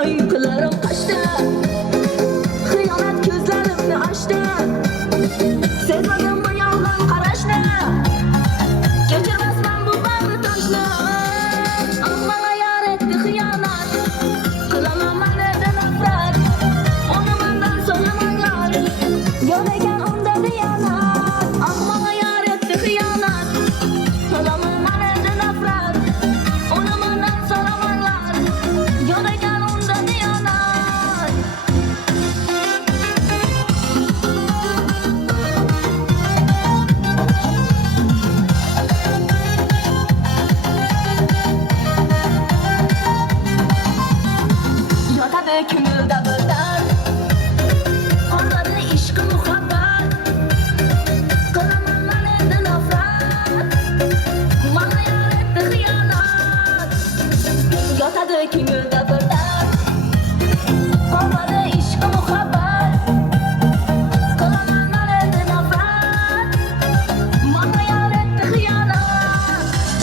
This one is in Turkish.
uykularım kaçtı. Hıyanet gözlerimni açtı. Sezmedim bu yalan karıştı. Geçirmezmem bu bağrı taşlı. Bana yar etti hıyanet. Kılamam ben evde nefret. Onu benden söylemenler. Göreken onda diyanet. Bana yar etti hıyanet. Kılamam ben evde nefret. Onu benden söylemenler. Göreken onda diyanet. Yotadi ko'ngilda birdan qoladi ishqi muhabbat. Qilaman man endi nafrat. Mana yar etti xiyonat. Yotadi ko'ngilda birdan